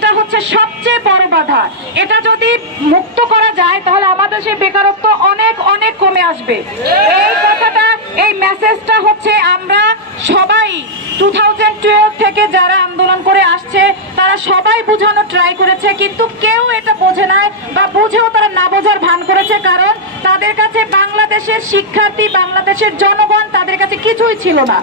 এটা হচ্ছে সবচেয়ে বড় বাধা। এটা যদি মুক্ত করা যায় তাহলে আমাদের দেশে বেকারত্ব অনেক অনেক কমে আসবে। এই কথাটা, এই মেসেজটা হচ্ছে আমরা সবাই 2012 থেকে যারা আন্দোলন করে আসছে তারা সবাই বোঝানো ট্রাই করেছে, কিন্তু কেউ এটা বোঝে নাই বা বুঝেও তারা না বোঝার ভান করেছে। কারণ তাদের কাছে বাংলাদেশের শিক্ষার্থী, বাংলাদেশের জনগণ তাদের কাছে কিছুই ছিল না।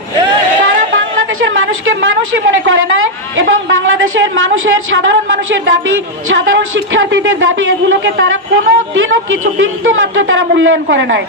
তারা বাংলাদেশের মানুষকে মানুষই মনে করে না এবং বাংলাদেশের মানুষের, সাধারণ মানুষের দাবি, সাধারণ শিক্ষার্থীদের দাবি, এগুলোকে তারা কোনো দিনও কিছু বিন্দু মাত্র তারা মূল্যায়ন করে নাই।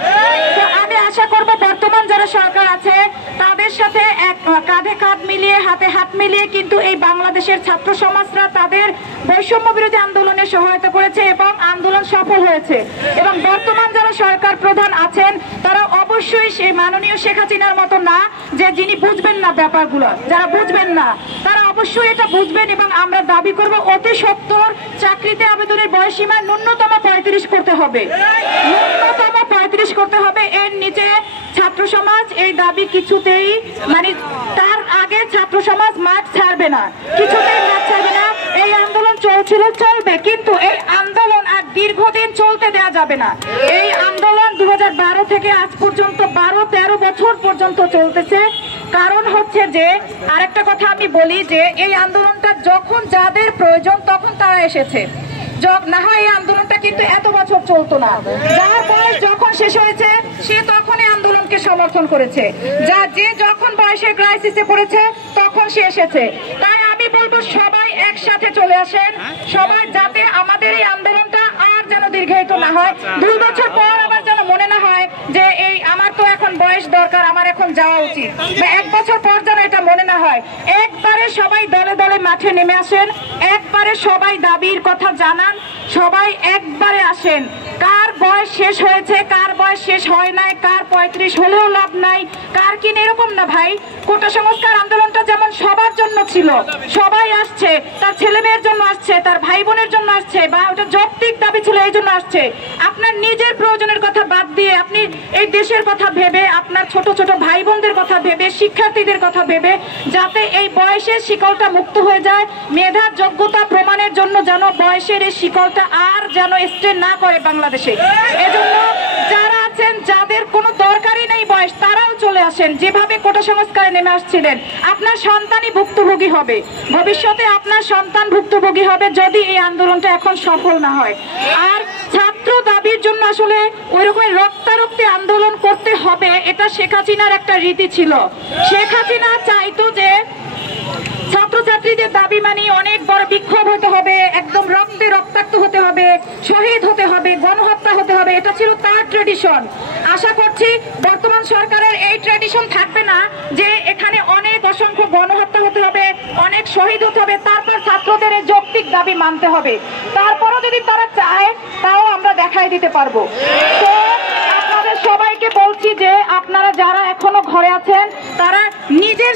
তো আমি আশা করব বর্তমান যারা সরকার আছে তাদের সাথে এক কাঁধে কাঁধ মিলিয়ে, হাতে হাত মিলিয়ে কিন্তু এই বাংলাদেশের ছাত্র সমাজরা তাদের বৈষম্য বিরোধী আন্দোলনে সহায়তা করেছে এবং আন্দোলন সফল হয়েছে। এবং বর্তমান যারা সরকার প্রধান আছেন তারা অবশ্যই সেই মাননীয় শেখ হাসিনার মতো না যে যিনি বুঝবেন না ব্যাপারগুলো, যারা বুঝবেন না তারা অবশ্যই এটা বুঝবেন। এবং আমরা দাবি করব অতি সত্বর চাকরিতে আবেদনের বয়সীমা ন্যূনতম 35 করতে হবে, ন্যূনতম 35 করতে হবে। এর নিচে ছাত্র সমাজ এই দাবি কিছুতেই, মানে তার আগে ছাত্র সমাজ মাঠ ছাড়বে না, কিছুতেই মাঠ ছাড়বে না। এই আন্দোলন চলছিল, চলবে, কিন্তু এই আন্দোলন আর দীর্ঘদিন চলতে দেওয়া যাবে না। এই আন্দোলন 2012 থেকে আজ পর্যন্ত 12-13 বছর পর্যন্ত চলতেছে। কারণ হচ্ছে যে আরেকটা কথা আমি বলি যে এই আন্দোলনটা যখন যাদের প্রয়োজন তখন তারা এসেছে, না হয় এই আন্দোলনটা কিন্তু এত বছর চলতো না। যার বয়স যখন শেষ হয়েছে সে তখনই আন্দোলনকে সমর্থন করেছে, যে যখন বয়সের ক্রাইসিসে পড়েছে তখন সে এসেছে। তাই আমি বলবো সবাই একসাথে চলে আসেন, সবাই, যাতে আমাদের এই আন্দোলনটা আর যেন দীর্ঘায়িত না হয়। 2 বছর পর আবার যেন মনে না হয় যে এই আমার তো এখন বয়স দরকার, আমার এখন যাওয়া উচিত, বা 1 বছর পর যেন এটা মনে না হয়। একবারে সবাই দলে দলে মাঠে নেমে আসেন, একবারে সবাই দাবির কথা জানান, সবাই একবারে আসেন। কার বয়স শেষ হয়েছে, কার বয়স শেষ হয় নাই, কার 35 হলেও লাভ নাই, কার কি এরকম না ভাই। কোটা সংস্কার আন্দোলনটা যেমন সবার জন্য ছিল, সবাই আসছে, তার ছেলে মেয়ের জন্য আসছে, তার ভাই বোনের জন্য আসছে, বা ওটা যৌক্তিক দাবি ছিল এই জন্য আসছে। আপনার নিজের প্রয়োজনের কথা বাদ দিয়ে আপনি এই দেশের কথা ভেবে, আপনার ছোট ছোট ভাই বোনদের কথা ভেবে, শিক্ষার্থীদের কথা ভেবে, যাতে এই বয়সের শিকলটা মুক্ত হয়ে যায়, মেধার যোগ্যতা প্রমাণের জন্য যেন বয়সের এই শিকলটা আর যেন স্টে না করে বাংলাদেশে। এজন্য যারা আছেন, যাদের কোনো দরকারই নেই বয়স, তারাও চলে আসেন। যেভাবে কোটা সংস্কারে নেমে আসছিলেন, আপনার সন্তানই ভুক্তভোগী হবে, ভবিষ্যতে আপনার সন্তান ভুক্তভোগী হবে যদি এই আন্দোলনটা এখন সফল না হয়। আর ছাত্র দাবির জন্য আসলে ওইরকম রক্তারক্তি আন্দোলন করতে হবে, এটা শেখ হাসিনার একটা রীতি ছিল। শেখ হাসিনা চাইতো যে ছাত্রছাত্রীদের দাবি মানে অনেক বড় বিক্ষোভ হতে হবে, একদম রক্তে রক্তাক্ত হতে হবে, শহীদ হতে হবে, গণহত্যা হতে হবে, এটা ছিল তার ট্রেডিশন। আশা করছি বর্তমান সরকারের এই ট্রেডিশন থাকবে না, যে এখানে অনেক অসংখ্য গণহত্যা হতে হবে, অনেক শহীদ হতে হবে, তারপর ছাত্রদের এই যৌক্তিক দাবি মানতে হবে। তারপরও যদি তারা চায় তাও আমরা দেখাই দিতে পারবো। তো আপনাদের সবাইকে বলছি যে আপনারা যারা এখনো ঘরে আছেন তারা নিজের